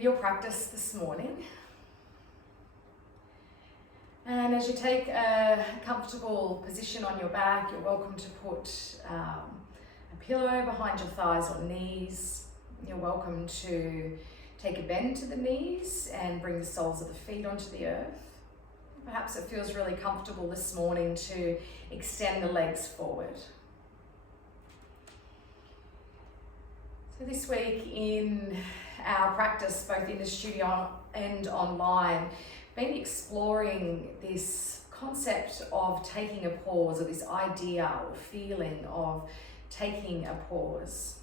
your practice this morning. And as you take a comfortable position on your back, you're welcome to put a pillow behind your thighs or knees. You're welcome to take a bend to the knees and bring the soles of the feet onto the earth. Perhaps it feels really comfortable this morning to extend the legs forward. So this week in our practice, both in the studio and online, been exploring this concept of taking a pause, or this idea or feeling of taking a pause.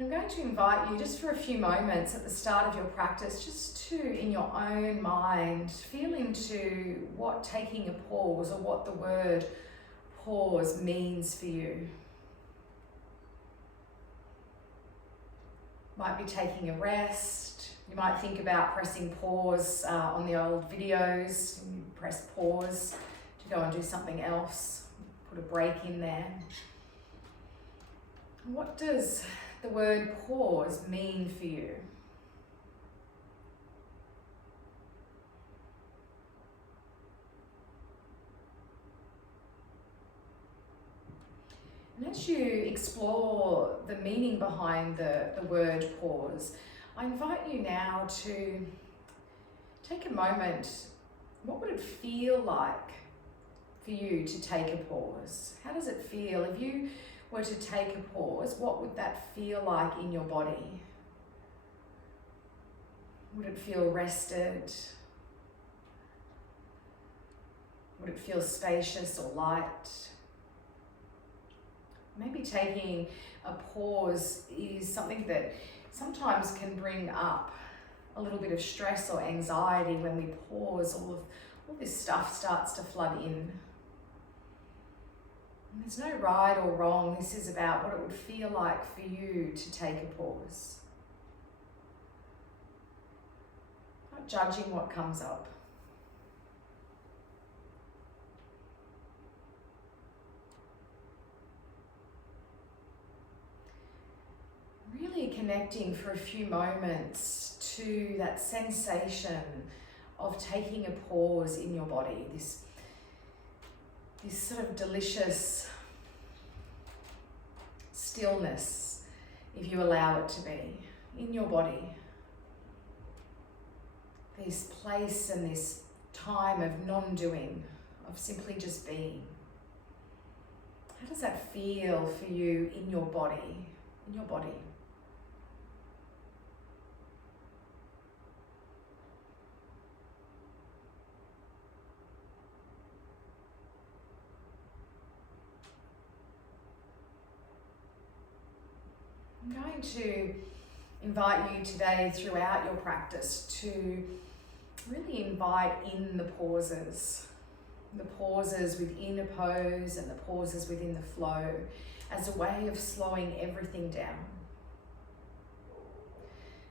I'm going to invite you just for a few moments at the start of your practice, just to, in your own mind, feel into what taking a pause, or what the word pause means for you. Might be taking a rest. You might think about pressing pause on the old videos. You press pause to go and do something else. Put a break in there. What does the word pause mean for you? And as you explore the meaning behind the word pause, I invite you now to take a moment. What would it feel like for you to take a pause? How does it feel? If you were to take a pause, what would that feel like in your body? Would it feel rested? Would it feel spacious or light? Maybe taking a pause is something that sometimes can bring up a little bit of stress or anxiety. When we pause, all this stuff starts to flood in. And there's no right or wrong. This is about what it would feel like for you to take a pause. Not judging what comes up. Really connecting for a few moments to that sensation of taking a pause in your body, this sort of delicious stillness, if you allow it to be, in your body. This place and this time of non-doing, of simply just being. How does that feel for you in your body? In your body. I'm going to invite you today throughout your practice to really invite in the pauses within a pose and the pauses within the flow as a way of slowing everything down.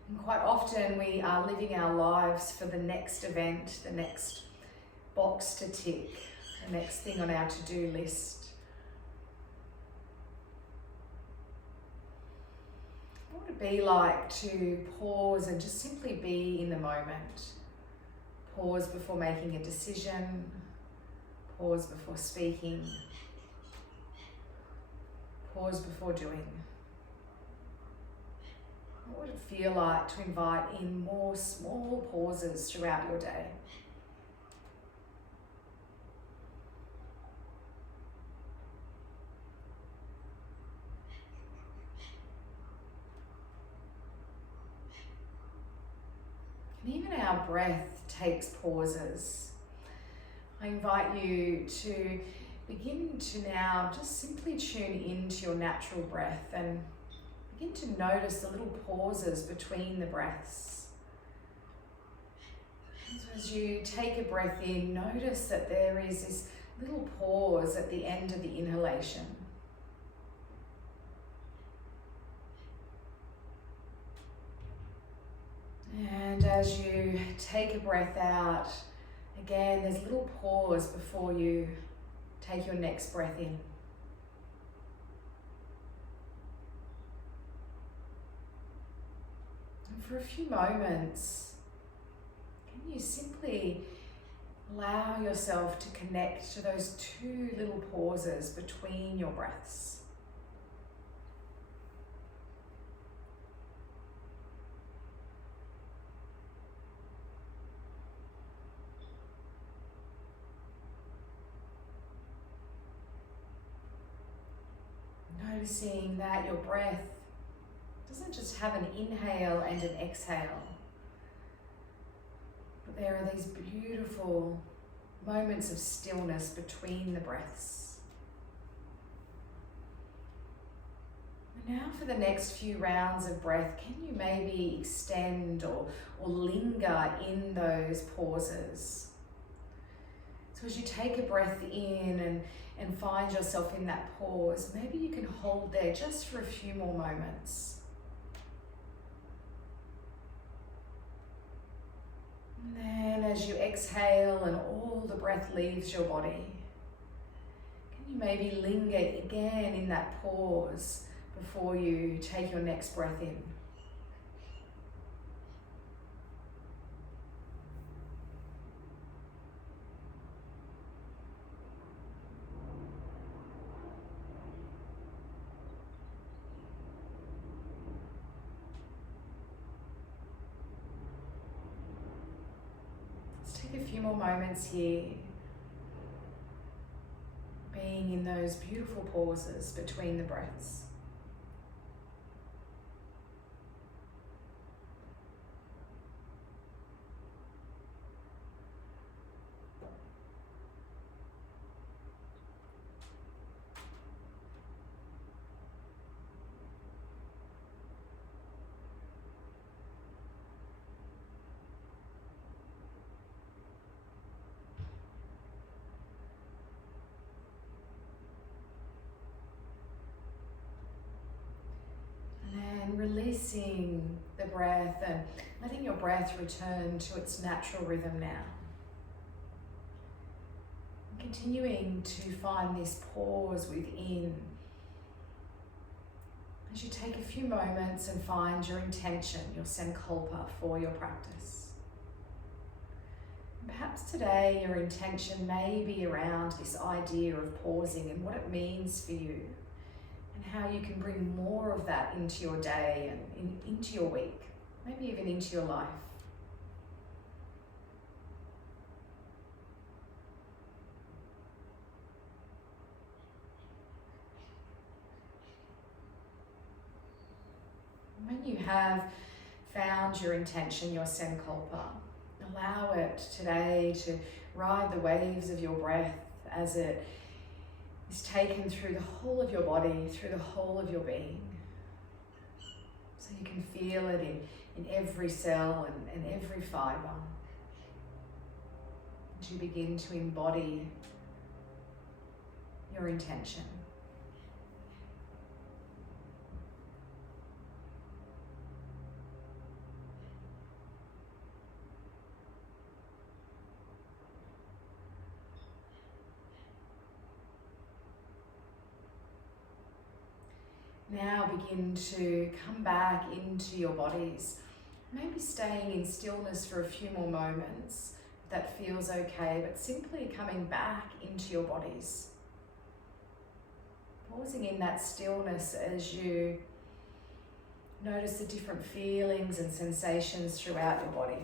And quite often we are living our lives for the next event, the next box to tick, the next thing on our to-do list. What would it be like to pause and just simply be in the moment? Pause before making a decision, pause before speaking, pause before doing. What would it feel like to invite in more small pauses throughout your day? And even our breath takes pauses. I invite you to begin to now just simply tune into your natural breath and begin to notice the little pauses between the breaths. So as you take a breath in, notice that there is this little pause at the end of the inhalation. And as you take a breath out, again, there's a little pause before you take your next breath in. for a few moments, can you simply allow yourself to connect to those two little pauses between your breaths? Noticing that your breath doesn't just have an inhale and an exhale, but there are these beautiful moments of stillness between the breaths. And now for the next few rounds of breath, can you maybe extend or linger in those pauses? So as you take a breath in and find yourself in that pause, maybe you can hold there just for a few more moments. And then as you exhale and all the breath leaves your body, can you maybe linger again in that pause before you take your next breath in? Take a few more moments here, being in those beautiful pauses between the breaths. And releasing the breath and letting your breath return to its natural rhythm now. Continuing to find this pause within as you take a few moments and find your intention, your sankalpa for your practice. And perhaps today your intention may be around this idea of pausing and what it means for you, and how you can bring more of that into your day and into your week, maybe even into your life. When you have found your intention, your sankalpa, allow it today to ride the waves of your breath as it is taken through the whole of your body, through the whole of your being. So you can feel it in every cell and every fibre. As you begin to embody your intention. Now begin to come back into your bodies, maybe staying in stillness for a few more moments. If that feels okay, but simply coming back into your bodies. Pausing in that stillness as you notice the different feelings and sensations throughout your body.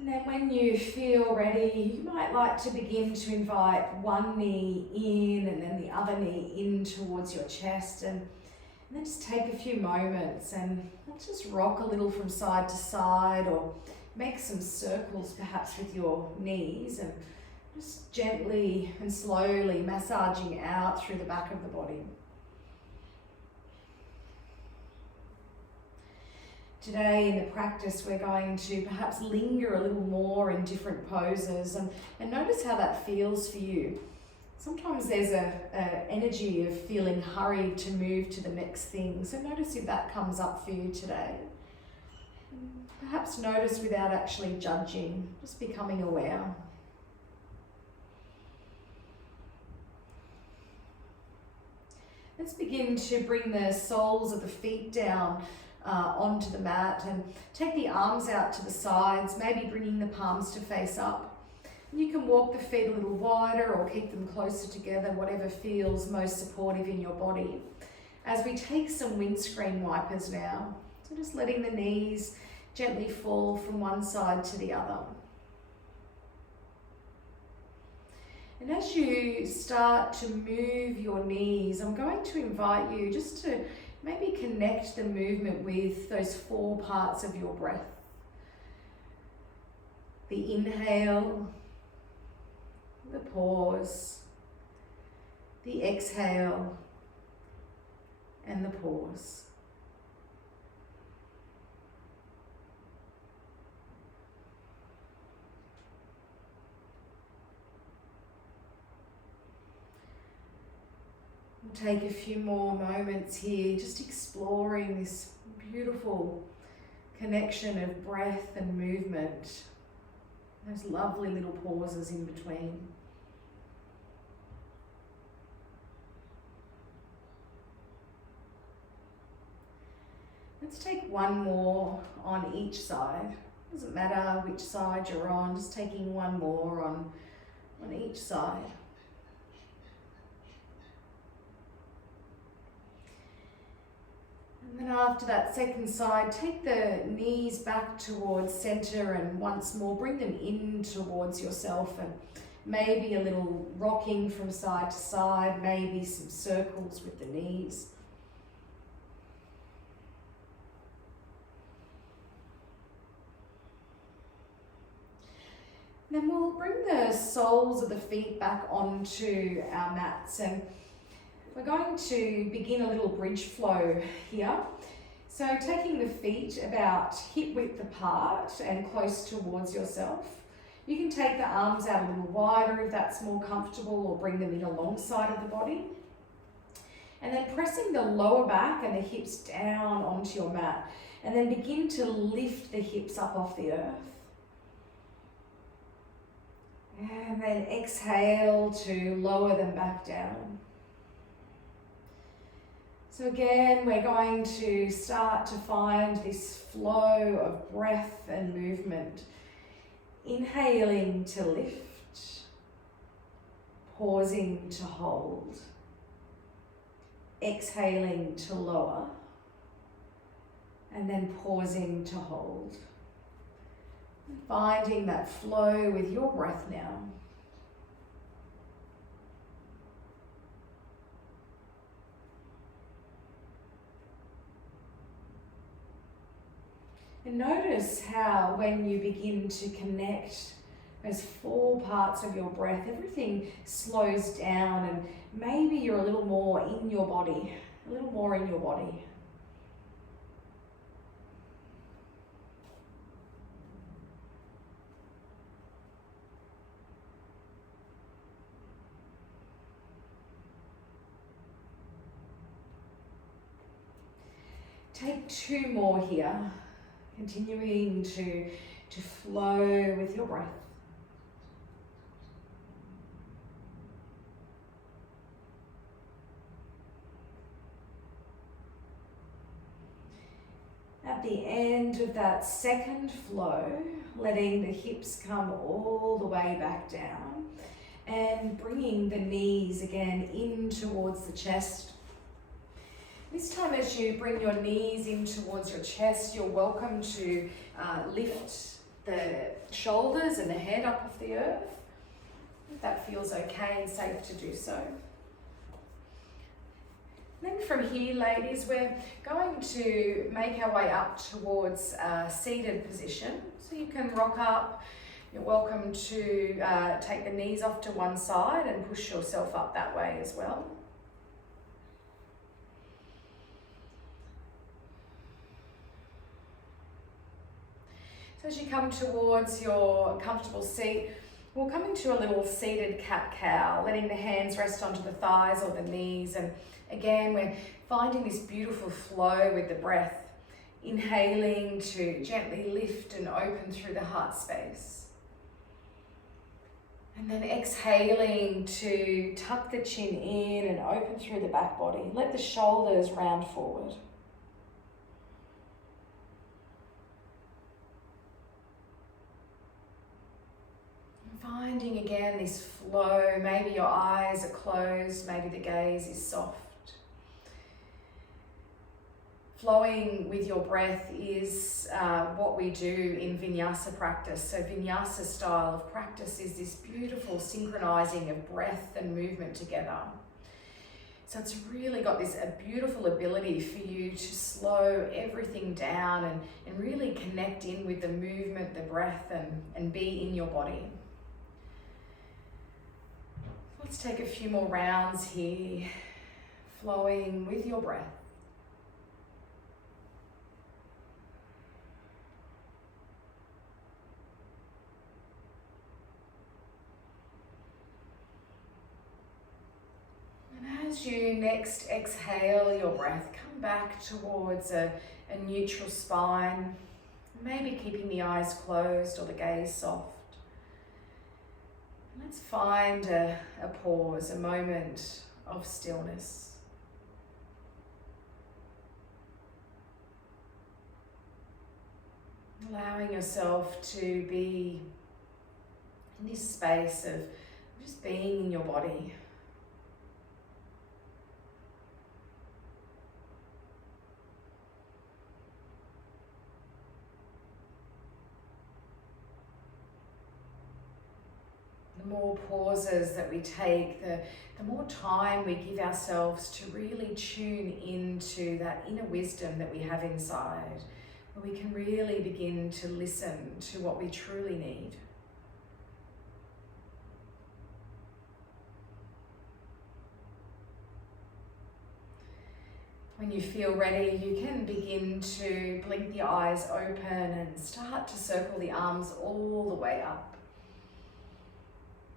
And then when you feel ready, you might like to begin to invite one knee in and then the other knee in towards your chest, and then just take a few moments and let's just rock a little from side to side, or make some circles perhaps with your knees, and just gently and slowly massaging out through the back of the body. Today in the practice, we're going to perhaps linger a little more in different poses and notice how that feels for you. Sometimes there's a energy of feeling hurried to move to the next thing. So notice if that comes up for you today. Perhaps notice without actually judging, just becoming aware. Let's begin to bring the soles of the feet down onto the mat and take the arms out to the sides, maybe bringing the palms to face up. You can walk the feet a little wider or keep them closer together, whatever feels most supportive in your body. As we take some windscreen wipers now, so just letting the knees gently fall from one side to the other. And as you start to move your knees, I'm going to invite you just to maybe connect the movement with those 4 parts of your breath. The inhale, the pause, the exhale, and the pause. We'll take a few more moments here, just exploring this beautiful connection of breath and movement. Those lovely little pauses in between. Let's take one more on each side. Doesn't matter which side you're on, just taking one more on each side. And then after that second side, take the knees back towards center and once more bring them in towards yourself, and maybe a little rocking from side to side, maybe some circles with the knees. Then we'll bring the soles of the feet back onto our mats, and we're going to begin a little bridge flow here. So taking the feet about hip width apart and close towards yourself. You can take the arms out a little wider if that's more comfortable, or bring them in alongside of the body. And then pressing the lower back and the hips down onto your mat, and then begin to lift the hips up off the earth. And then exhale to lower them back down. So again, we're going to start to find this flow of breath and movement. Inhaling to lift, pausing to hold, exhaling to lower, and then pausing to hold. Finding that flow with your breath now. And notice how when you begin to connect those 4 parts of your breath, everything slows down and maybe you're a little more in your body, a little more in your body. Take 2 more here, continuing to flow with your breath. At the end of that second flow, letting the hips come all the way back down and bringing the knees again in towards the chest. This time as you bring your knees in towards your chest, you're welcome to lift the shoulders and the head up off the earth. If that feels okay and safe to do so. Then from here, ladies, we're going to make our way up towards a seated position. So you can rock up. You're welcome to take the knees off to one side and push yourself up that way as well. So as you come towards your comfortable seat, we'll come into a little seated cat-cow, letting the hands rest onto the thighs or the knees. And again, we're finding this beautiful flow with the breath, inhaling to gently lift and open through the heart space. And then exhaling to tuck the chin in and open through the back body. Let the shoulders round forward. And finding again this flow. Maybe your eyes are closed, maybe the gaze is soft. Flowing with your breath is what we do in vinyasa practice. So vinyasa style of practice is this beautiful synchronizing of breath and movement together. So it's really got this beautiful ability for you to slow everything down and really connect in with the movement, the breath, and be in your body. Let's take a few more rounds here, flowing with your breath. As you next exhale your breath, come back towards a neutral spine, maybe keeping the eyes closed or the gaze soft. Let's find a pause, a moment of stillness. Allowing yourself to be in this space of just being in your body. The more pauses that we take, the more time we give ourselves to really tune into that inner wisdom that we have inside, where we can really begin to listen to what we truly need. When you feel ready, you can begin to blink the eyes open and start to circle the arms all the way up.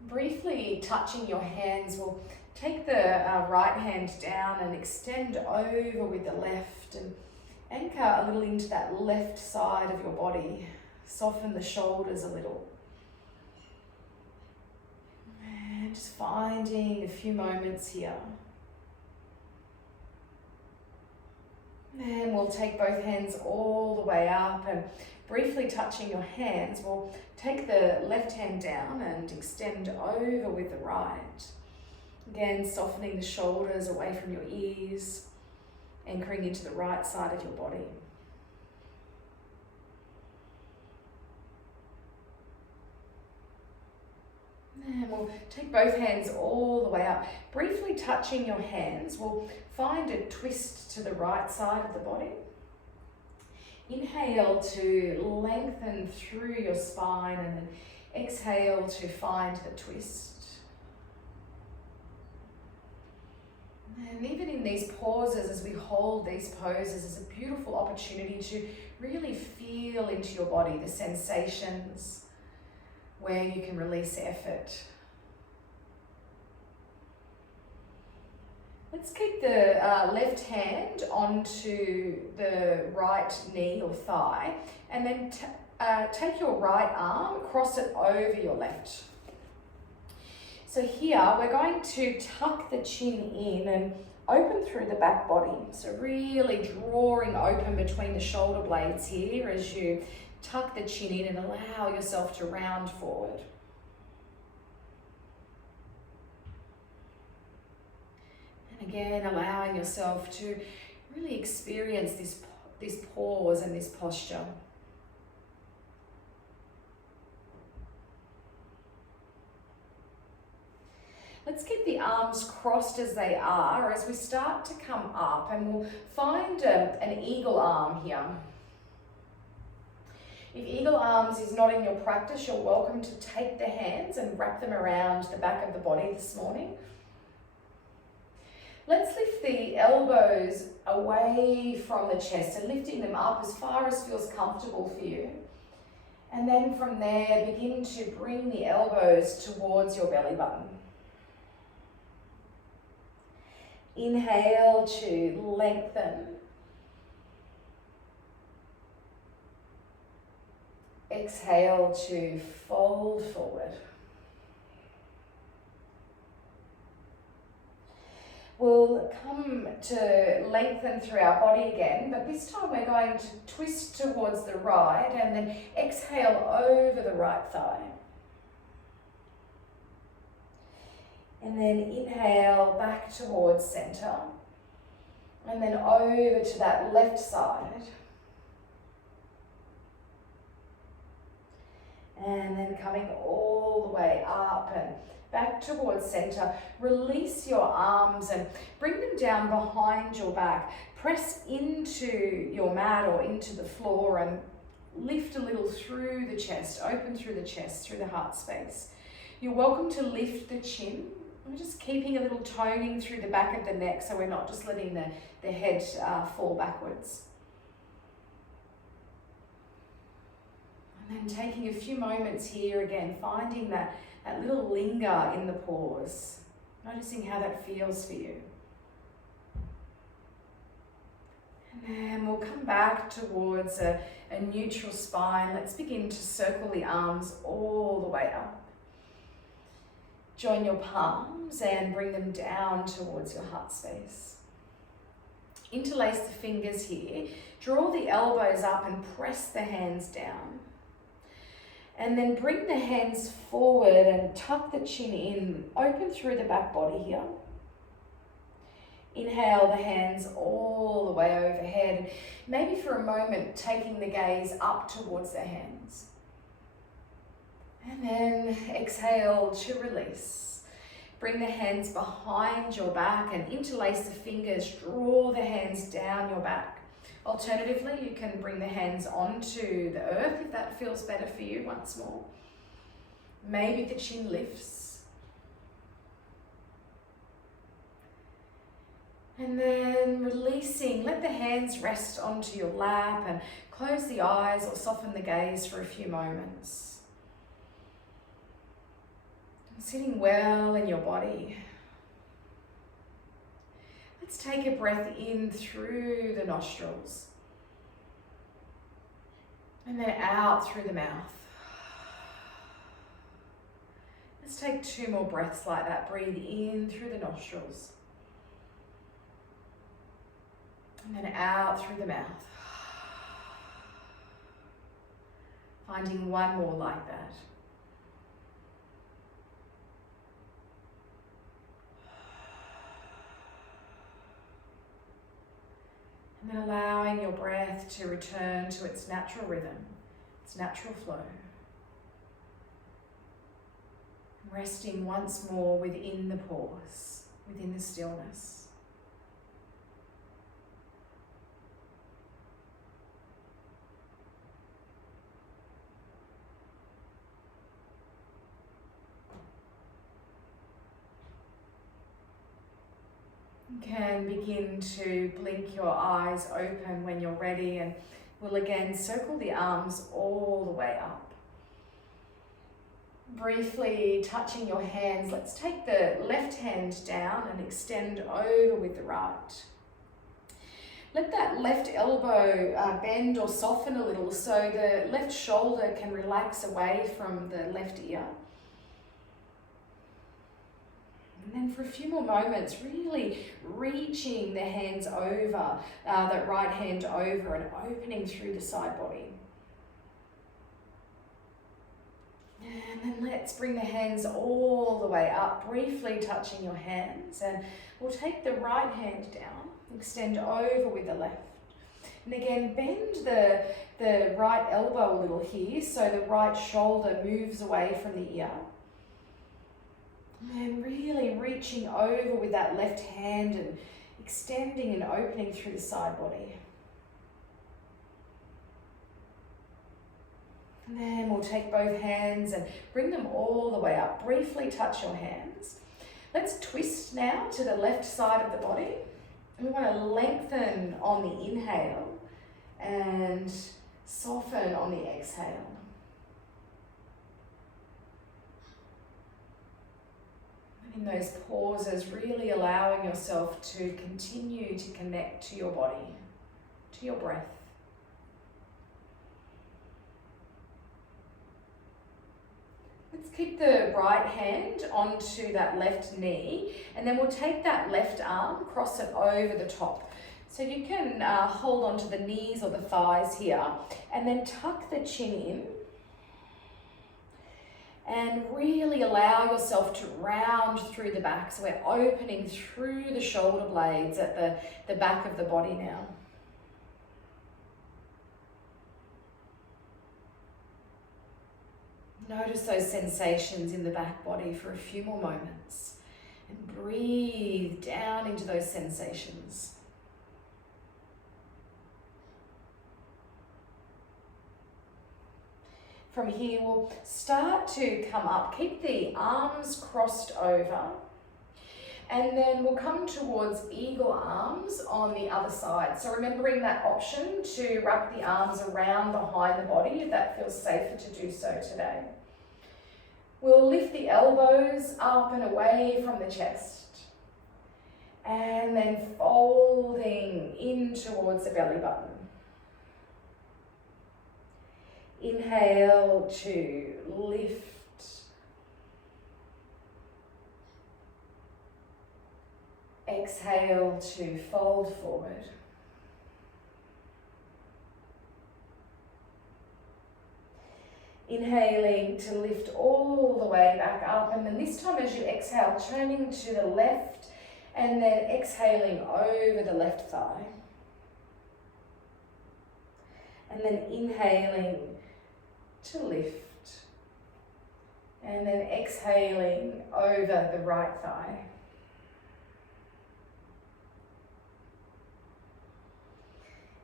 Briefly touching your hands, we'll take the right hand down and extend over with the left and anchor a little into that left side of your body. Soften the shoulders a little. And just finding a few moments here. Then we'll take both hands all the way up and briefly touching your hands, we'll take the left hand down and extend over with the right. Again, softening the shoulders away from your ears, anchoring into the right side of your body. And we'll take both hands all the way up. Briefly touching your hands, we'll find a twist to the right side of the body. Inhale to lengthen through your spine and then exhale to find the twist. And even in these pauses, as we hold these poses, is a beautiful opportunity to really feel into your body, the sensations, where you can release effort. Let's keep the left hand onto the right knee or thigh, and then take your right arm, cross it over your left. So here we're going to tuck the chin in and open through the back body. So really drawing open between the shoulder blades here as you tuck the chin in and allow yourself to round forward. Again, allowing yourself to really experience this pause and this posture. Let's keep the arms crossed as they are as we start to come up, and we'll find an eagle arm here. If eagle arms is not in your practice, you're welcome to take the hands and wrap them around the back of the body this morning. Let's lift the elbows away from the chest and lifting them up as far as feels comfortable for you. And then from there, begin to bring the elbows towards your belly button. Inhale to lengthen. Exhale to fold forward. We'll come to lengthen through our body again, but this time we're going to twist towards the right and then exhale over the right thigh. And then inhale back towards center. And then over to that left side. And then coming all the way up and back towards center. Release your arms and bring them down behind your back. Press into your mat or into the floor and lift a little through the chest, open through the chest, through the heart space. You're welcome to lift the chin. We're just keeping a little toning through the back of the neck so we're not just letting the head fall backwards. And then taking a few moments here again, finding that little linger in the pause, noticing how that feels for you. And then we'll come back towards a neutral spine. Let's begin to circle the arms all the way up. Join your palms and bring them down towards your heart space. Interlace the fingers here. Draw the elbows up and press the hands down. And then bring the hands forward and tuck the chin in. Open through the back body here. Inhale the hands all the way overhead. Maybe for a moment taking the gaze up towards the hands. And then exhale to release. Bring the hands behind your back and interlace the fingers. Draw the hands down your back. Alternatively, you can bring the hands onto the earth if that feels better for you once more. Maybe the chin lifts. And then releasing, let the hands rest onto your lap and close the eyes or soften the gaze for a few moments. Sitting well in your body. Let's take a breath in through the nostrils and then out through the mouth. Let's take 2 more breaths like that. Breathe in through the nostrils and then out through the mouth. Finding 1 more like that. And then allowing your breath to return to its natural rhythm, its natural flow. Resting once more within the pause, within the stillness. You can begin to blink your eyes open when you're ready, and we'll again circle the arms all the way up. Briefly touching your hands, let's take the left hand down and extend over with the right. Let that left elbow bend or soften a little so the left shoulder can relax away from the left ear. And then for a few more moments, really reaching the hands over, that right hand over and opening through the side body. And then let's bring the hands all the way up, briefly touching your hands. And we'll take the right hand down, extend over with the left. And again, bend the right elbow a little here so the right shoulder moves away from the ear. And really reaching over with that left hand and extending and opening through the side body. And then we'll take both hands and bring them all the way up. Briefly touch your hands. Let's twist now to the left side of the body. And we want to lengthen on the inhale and soften on the exhale. In those pauses, really allowing yourself to continue to connect to your body, to your breath. Let's Just keep the right hand onto that left knee, and then we'll take that left arm, cross it over the top. So you can hold onto the knees or the thighs here, and then tuck the chin in, and really allow yourself to round through the back. So we're opening through the shoulder blades at the back of the body now. Notice those sensations in the back body for a few more moments, and breathe down into those sensations. From here, we'll start to come up. Keep the arms crossed over, and then we'll come towards eagle arms on the other side. So remembering that option to wrap the arms around behind the body if that feels safer to do so today. We'll lift the elbows up and away from the chest, and then folding in towards the belly button. Inhale to lift. Exhale to fold forward. Inhaling to lift all the way back up, and then this time as you exhale, turning to the left and then exhaling over the left thigh. And then inhaling to lift, and then exhaling over the right thigh.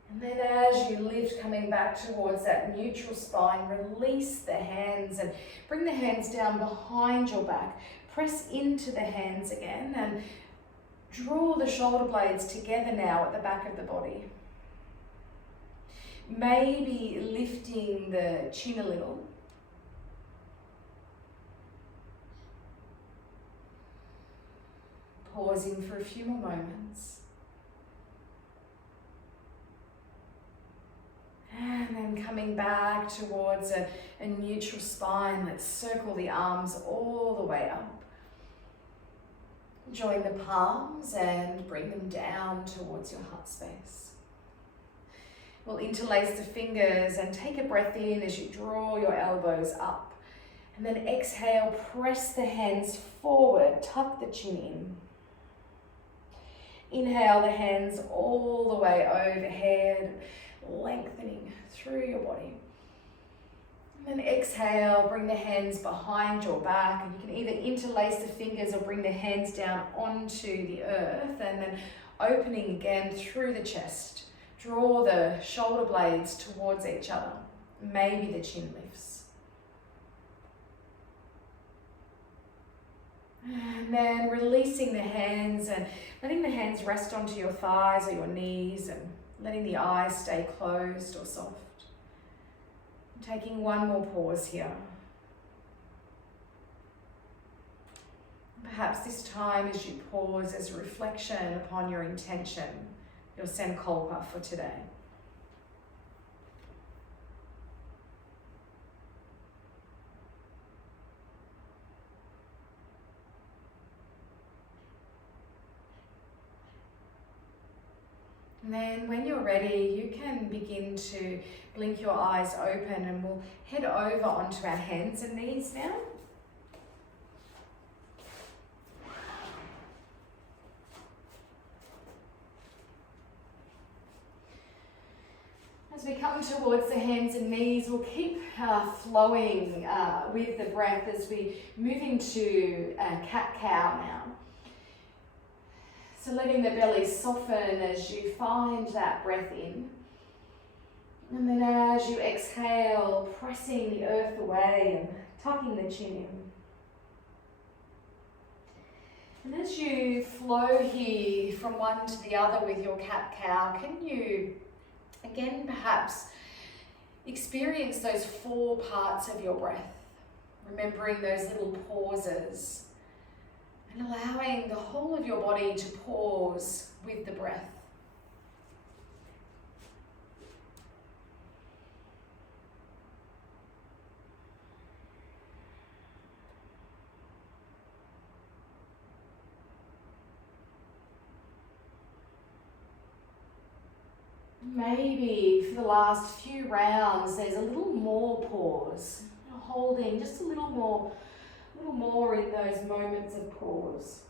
And then as you lift, coming back towards that neutral spine, release the hands and bring the hands down behind your back. Press into the hands again and draw the shoulder blades together now at the back of the body. Maybe lifting the chin a little. Pausing for a few more moments. And then coming back towards a neutral spine. Let's circle the arms all the way up. Join the palms and bring them down towards your heart space. We'll interlace the fingers and take a breath in as you draw your elbows up. And then exhale, press the hands forward, tuck the chin in. Inhale the hands all the way overhead, lengthening through your body. And then exhale, bring the hands behind your back. And you can either interlace the fingers or bring the hands down onto the earth, and then opening again through the chest. Draw the shoulder blades towards each other. Maybe the chin lifts. And then releasing the hands and letting the hands rest onto your thighs or your knees, and letting the eyes stay closed or soft. Taking one more pause here. Perhaps this time as you pause as a reflection upon your intention, your sankalpa for today. And then when you're ready, you can begin to blink your eyes open, and we'll head over onto our hands and knees now. As we come towards the hands and knees, we'll keep flowing with the breath as we move into cat-cow now. So letting the belly soften as you find that breath in. And then as you exhale, pressing the earth away and tucking the chin in. And as you flow here from one to the other with your cat-cow, can you again perhaps experience those 4 parts of your breath, remembering those little pauses and allowing the whole of your body to pause with the breath. Maybe for the last few rounds, there's a little more pause. Holding just a little more in those moments of pause.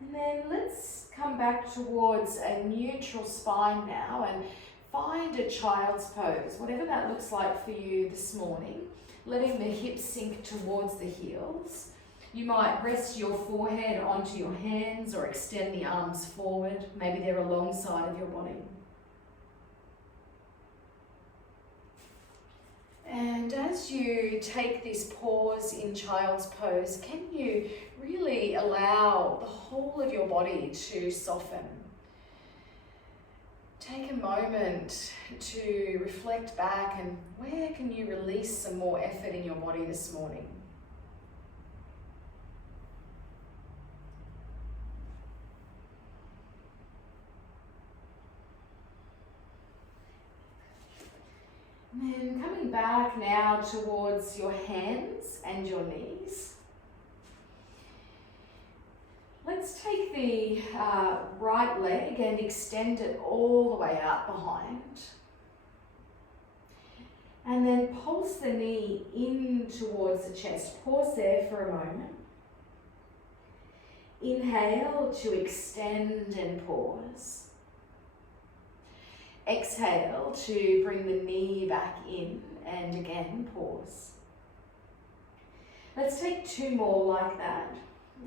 And then let's come back towards a neutral spine now and find a child's pose, whatever that looks like for you this morning. Letting the hips sink towards the heels. You might rest your forehead onto your hands or extend the arms forward. Maybe they're alongside of your body. And as you take this pause in child's pose, can you really allow the whole of your body to soften? Take a moment to reflect back and where can you release some more effort in your body this morning? And then coming back now towards your hands and your knees. Let's take the right leg and extend it all the way out behind. And then pulse the knee in towards the chest. Pause there for a moment. Inhale to extend and pause. Exhale to bring the knee back in and again pause. Let's take two more like that.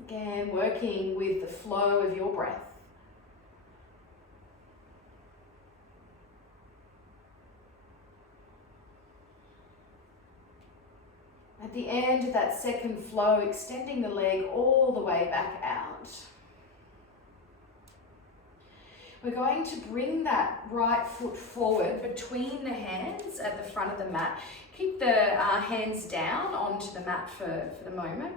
Again, working with the flow of your breath. At the end of that second flow, extending the leg all the way back out. We're going to bring that right foot forward between the hands at the front of the mat. Keep the hands down onto the mat for the moment.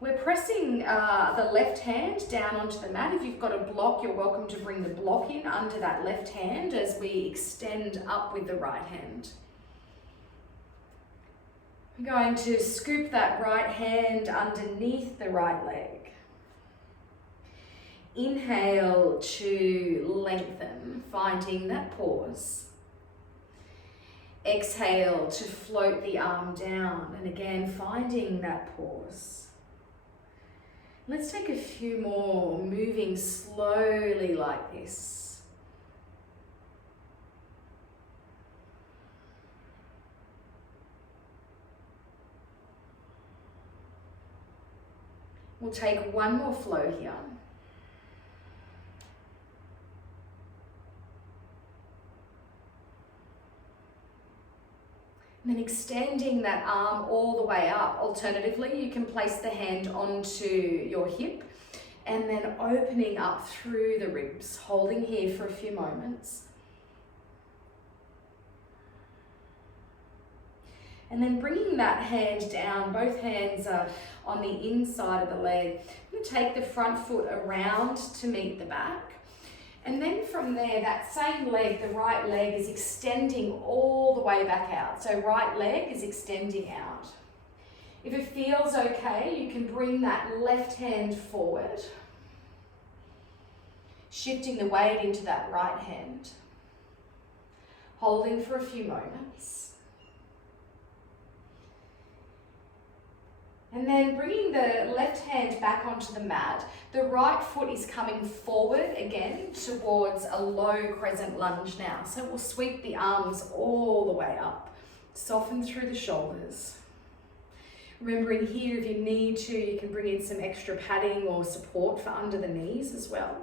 We're pressing the left hand down onto the mat. If you've got a block, you're welcome to bring the block in under that left hand as we extend up with the right hand. We're going to scoop that right hand underneath the right leg. Inhale to lengthen, finding that pause. Exhale to float the arm down, and again finding that pause. Let's take a few more, moving slowly like this. We'll take one more flow here. And then extending that arm all the way up. Alternatively, you can place the hand onto your hip and then opening up through the ribs, holding here for a few moments. And then bringing that hand down, both hands are on the inside of the leg. I'm going to take the front foot around to meet the back. And then from there, that same leg, the right leg, is extending all the way back out. So right leg is extending out. If it feels okay, you can bring that left hand forward, shifting the weight into that right hand, holding for a few moments. And then bringing the left hand back onto the mat, the right foot is coming forward again towards a low crescent lunge now. So we'll sweep the arms all the way up, soften through the shoulders. Remembering here, if you need to, you can bring in some extra padding or support for under the knees as well.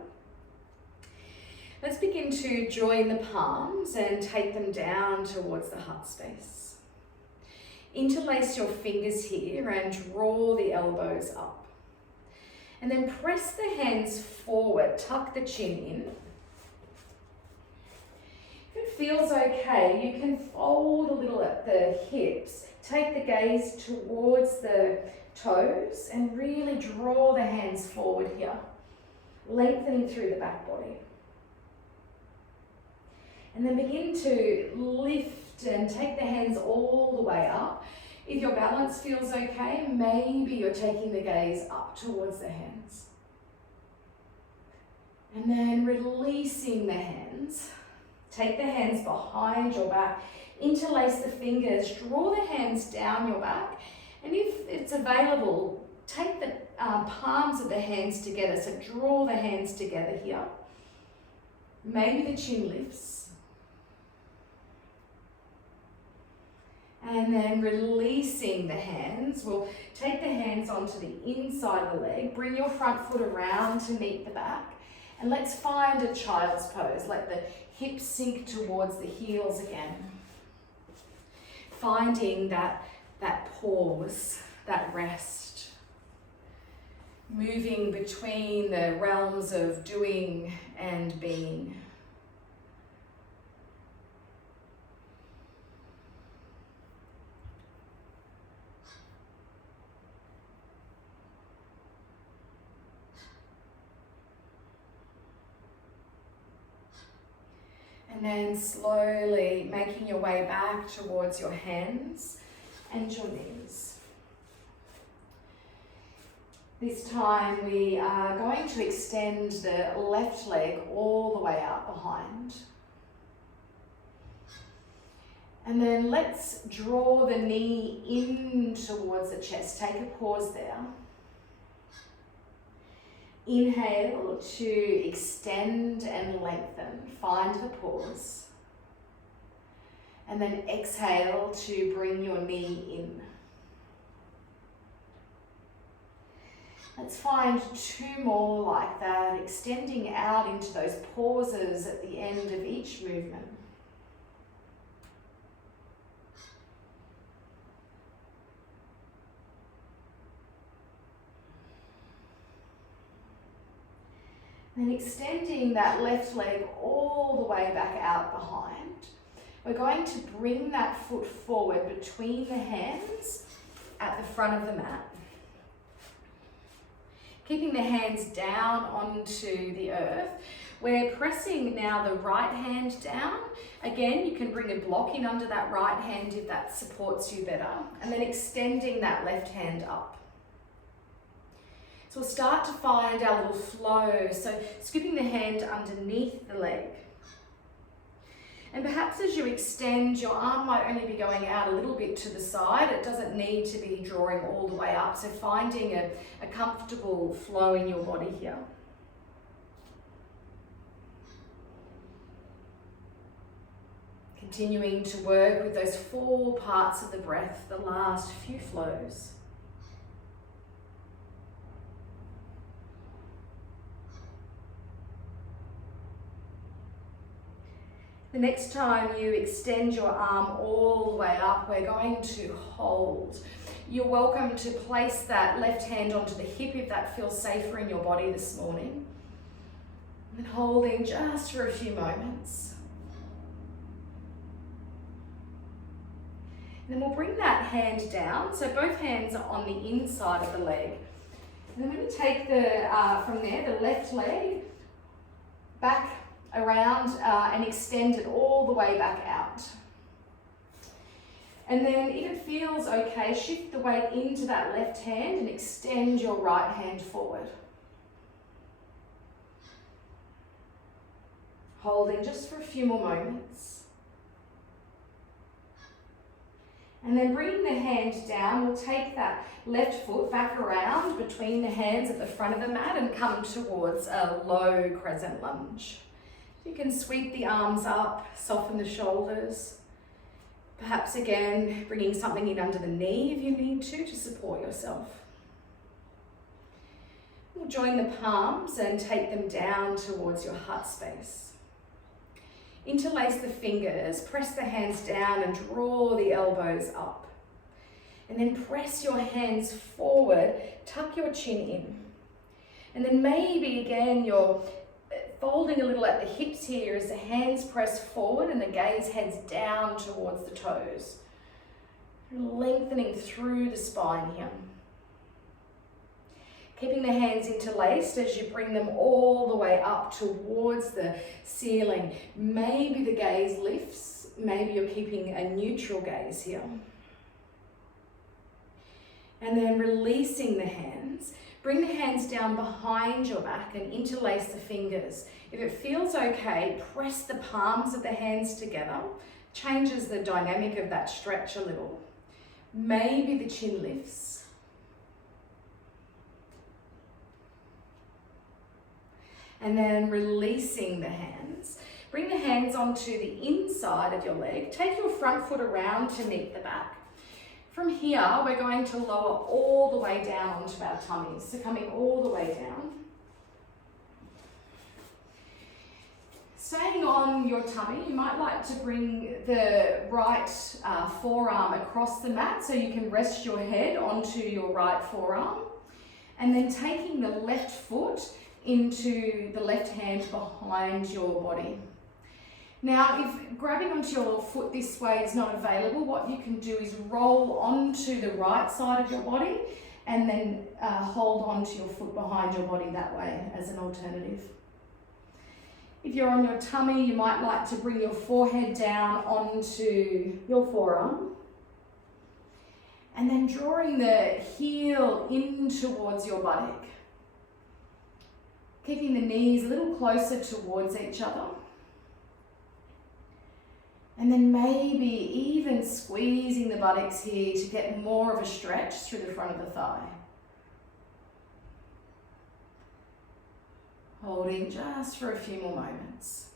Let's begin to join the palms and take them down towards the heart space. Interlace your fingers here and draw the elbows up. And then press the hands forward, tuck the chin in. If it feels okay, you can fold a little at the hips. Take the gaze towards the toes and really draw the hands forward here, lengthening through the back body. And then begin to lift and take the hands all the way up. If your balance feels okay, maybe you're taking the gaze up towards the hands. And then releasing the hands. Take the hands behind your back. Interlace the fingers. Draw the hands down your back. And if it's available, take the palms of the hands together. So draw the hands together here. Maybe the chin lifts. And then releasing the hands. We'll take the hands onto the inside of the leg. Bring your front foot around to meet the back. And let's find a child's pose. Let the hips sink towards the heels again. Finding that pause, that rest. Moving between the realms of doing and being. And then slowly making your way back towards your hands and your knees. This time we are going to extend the left leg all the way out behind. And then let's draw the knee in towards the chest. Take a pause there. Inhale to extend and lengthen. Find the pause. And then exhale to bring your knee in. Let's find 2 more like that, extending out into those pauses at the end of each movement. Then extending that left leg all the way back out behind. We're going to bring that foot forward between the hands at the front of the mat. Keeping the hands down onto the earth. We're pressing now the right hand down. Again, you can bring a block in under that right hand if that supports you better. And then extending that left hand up. So we'll start to find our little flow. So scooping the hand underneath the leg. And perhaps as you extend, your arm might only be going out a little bit to the side. It doesn't need to be drawing all the way up. So finding a comfortable flow in your body here. Continuing to work with those 4 parts of the breath, the last few flows. The next time you extend your arm all the way up, we're going to hold. You're welcome to place that left hand onto the hip if that feels safer in your body this morning. And holding just for a few moments. And then we'll bring that hand down. So both hands are on the inside of the leg. And then we're going to take from there, the left leg back around and extend it all the way back out. And then if it feels okay, shift the weight into that left hand and extend your right hand forward. Holding just for a few more moments. And then bringing the hand down, we'll take that left foot back around between the hands at the front of the mat and come towards a low crescent lunge. You can sweep the arms up, soften the shoulders. Perhaps again, bringing something in under the knee if you need to support yourself. We'll join the palms and take them down towards your heart space. Interlace the fingers, press the hands down and draw the elbows up. And then press your hands forward, tuck your chin in. And then maybe again you're folding a little at the hips here as the hands press forward and the gaze heads down towards the toes. Lengthening through the spine here. Keeping the hands interlaced as you bring them all the way up towards the ceiling. Maybe the gaze lifts, maybe you're keeping a neutral gaze here. And then releasing the hands. Bring the hands down behind your back and interlace the fingers. If it feels okay, press the palms of the hands together. Changes the dynamic of that stretch a little. Maybe the chin lifts. And then releasing the hands. Bring the hands onto the inside of your leg. Take your front foot around to meet the back. From here, we're going to lower all the way down onto our tummies. So coming all the way down. Staying on your tummy, you might like to bring the right forearm across the mat so you can rest your head onto your right forearm. And then taking the left foot into the left hand behind your body. Now, if grabbing onto your foot this way is not available, what you can do is roll onto the right side of your body and then hold onto your foot behind your body that way as an alternative. If you're on your tummy, you might like to bring your forehead down onto your forearm. And then drawing the heel in towards your buttock. Keeping the knees a little closer towards each other. And then maybe even squeezing the buttocks here to get more of a stretch through the front of the thigh. Holding just for a few more moments.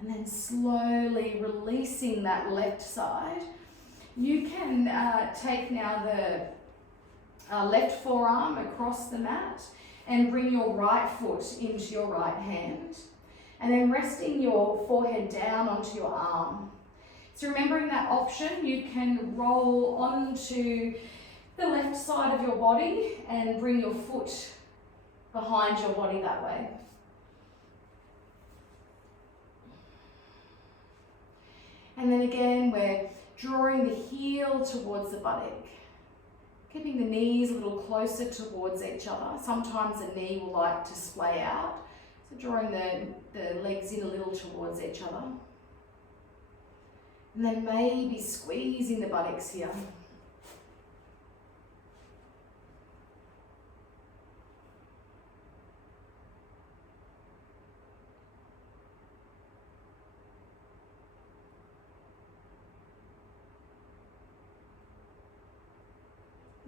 And then slowly releasing that left side. You can take now the left forearm across the mat and bring your right foot into your right hand. And then resting your forehead down onto your arm. So remembering that option, you can roll onto the left side of your body and bring your foot behind your body that way. And then again, we're drawing the heel towards the buttock. Keeping the knees a little closer towards each other. Sometimes the knee will like to splay out. So drawing the legs in a little towards each other. And then maybe squeezing the buttocks here.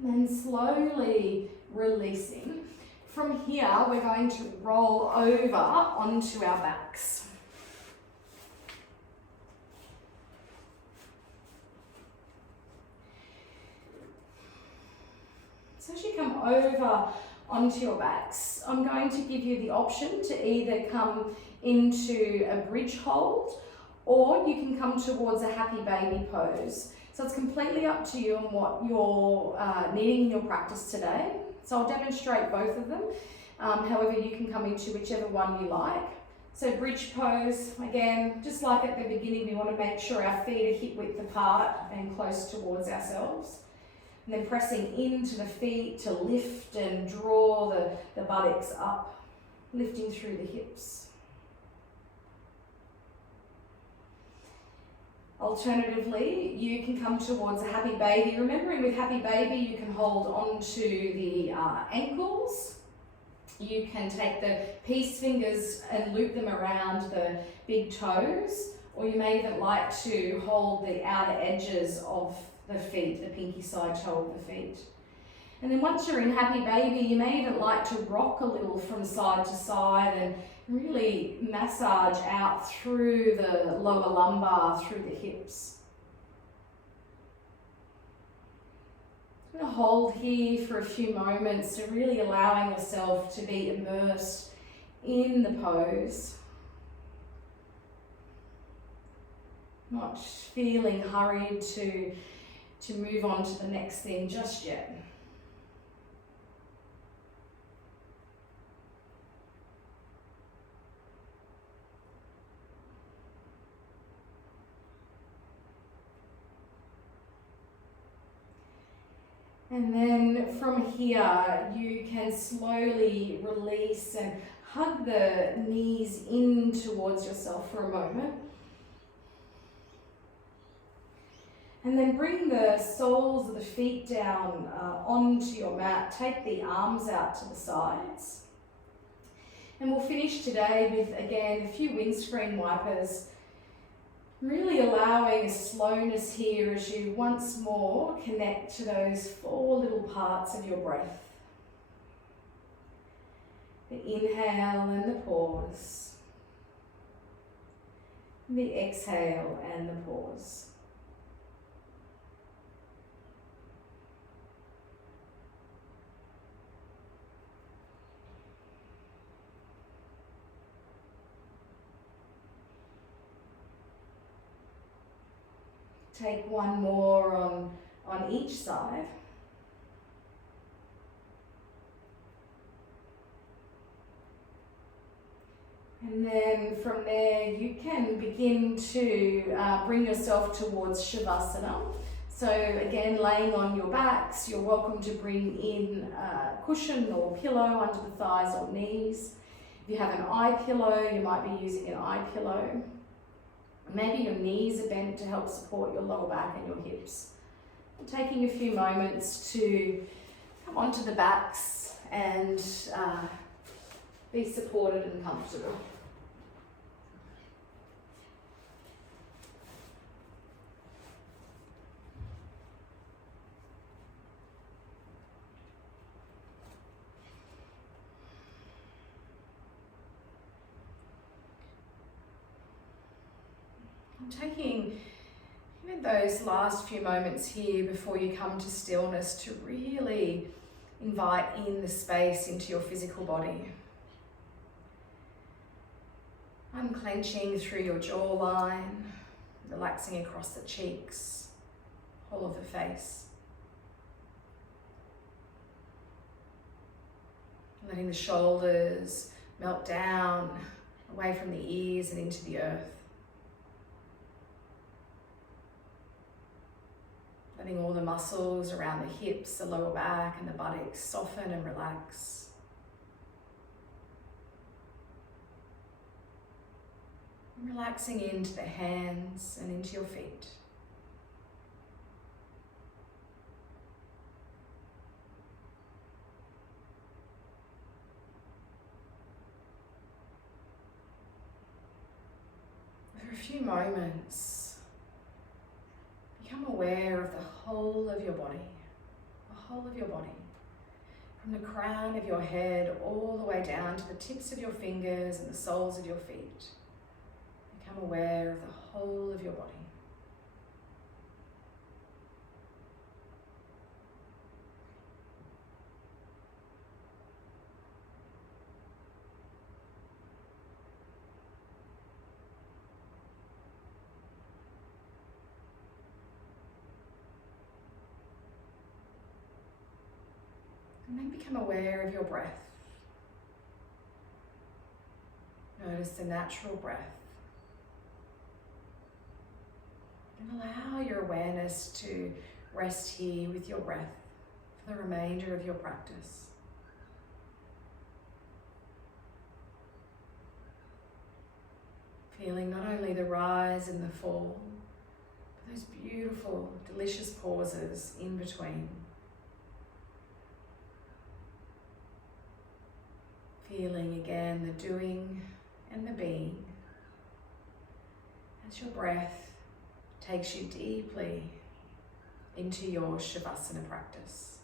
And then slowly releasing. From here, we're going to roll over onto our backs. So as you come over onto your backs, I'm going to give you the option to either come into a bridge hold or you can come towards a happy baby pose. So it's completely up to you and what you're needing in your practice today. So I'll demonstrate both of them. However, you can come into whichever one you like. So bridge pose, again, just like at the beginning, we want to make sure our feet are hip width apart and close towards ourselves. And then pressing into the feet to lift and draw the buttocks up, lifting through the hips. Alternatively, you can come towards a happy baby. Remembering with happy baby, you can hold onto the ankles. You can take the peace fingers and loop them around the big toes, or you may even like to hold the outer edges of the feet, the pinky side toe of the feet. And then once you're in happy baby, you may even like to rock a little from side to side and really massage out through the lower lumbar, through the hips. I'm going to hold here for a few moments, so really allowing yourself to be immersed in the pose. Not feeling hurried to move on to the next thing just yet. And then from here, you can slowly release and hug the knees in towards yourself for a moment. And then bring the soles of the feet down onto your mat. Take the arms out to the sides. And we'll finish today with, again, a few windscreen wipers. Really allowing a slowness here as you once more connect to those 4 little parts of your breath. The inhale and the pause. The exhale and the pause. Take one more on each side. And then from there you can begin to bring yourself towards Shavasana. So again, laying on your backs, you're welcome to bring in a cushion or pillow under the thighs or knees. If you have an eye pillow, you might be using an eye pillow. Maybe your knees are bent to help support your lower back and your hips. Taking a few moments to come onto the backs and be supported and comfortable. Taking even those last few moments here before you come to stillness to really invite in the space into your physical body. Unclenching through your jawline, relaxing across the cheeks, whole of the face. Letting the shoulders melt down, away from the ears and into the earth. Letting all the muscles around the hips, the lower back and the buttocks soften and relax. And relaxing into the hands and into your feet. For a few moments, become aware of the whole of your body, from the crown of your head all the way down to the tips of your fingers and the soles of your feet. Become aware of the whole of your body. And then become aware of your breath. Notice the natural breath. And allow your awareness to rest here with your breath for the remainder of your practice. Feeling not only the rise and the fall, but those beautiful, delicious pauses in between. Feeling again the doing and the being as your breath takes you deeply into your Shavasana practice.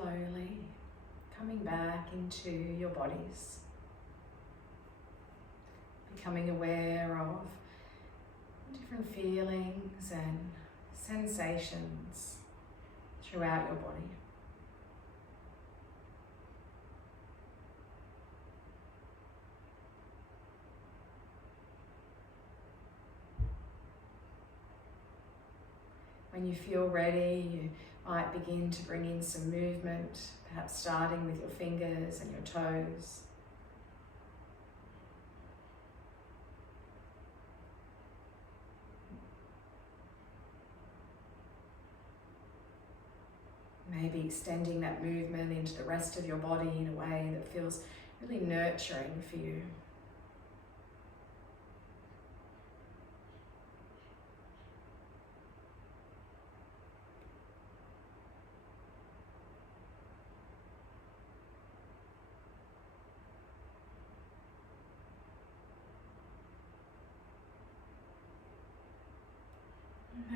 slowly coming back into your bodies, becoming aware of different feelings and sensations throughout your body. When you feel ready, you might begin to bring in some movement, perhaps starting with your fingers and your toes. Maybe extending that movement into the rest of your body in a way that feels really nurturing for you.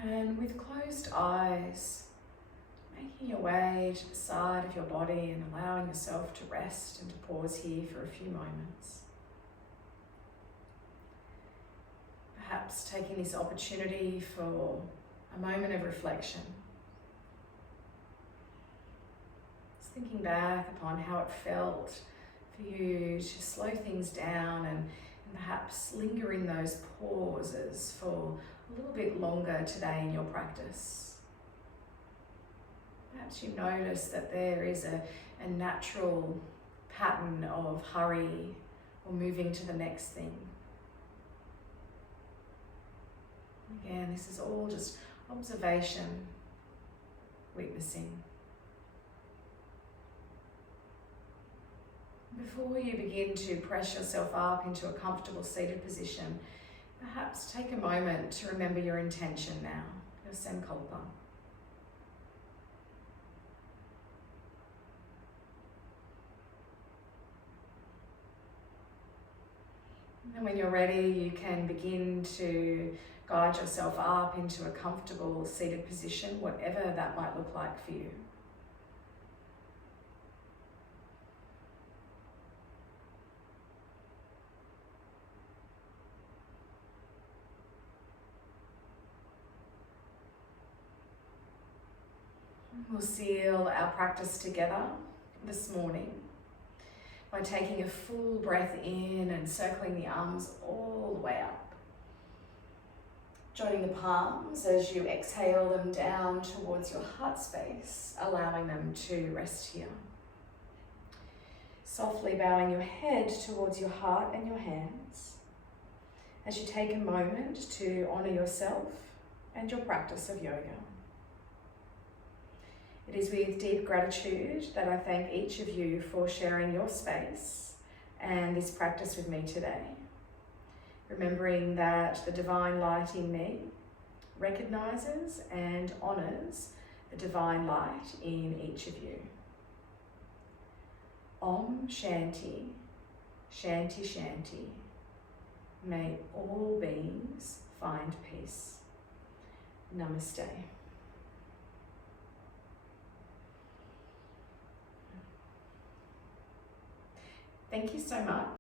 And with closed eyes, making your way to the side of your body and allowing yourself to rest and to pause here for a few moments. Perhaps taking this opportunity for a moment of reflection. Just thinking back upon how it felt for you to slow things down and perhaps linger in those pauses for a little bit longer today in your practice. Perhaps you notice that there is a natural pattern of hurry or moving to the next thing. Again, this is all just observation, witnessing. Before you begin to press yourself up into a comfortable seated position, perhaps take a moment to remember your intention now, your sankalpa. And when you're ready, you can begin to guide yourself up into a comfortable seated position, whatever that might look like for you. We'll seal our practice together this morning by taking a full breath in and circling the arms all the way up. Joining the palms as you exhale them down towards your heart space, allowing them to rest here. Softly bowing your head towards your heart and your hands as you take a moment to honour yourself and your practice of yoga. It is with deep gratitude that I thank each of you for sharing your space and this practice with me today. Remembering that the divine light in me recognises and honours the divine light in each of you. Om Shanti, Shanti Shanti. May all beings find peace. Namaste. Thank you so much.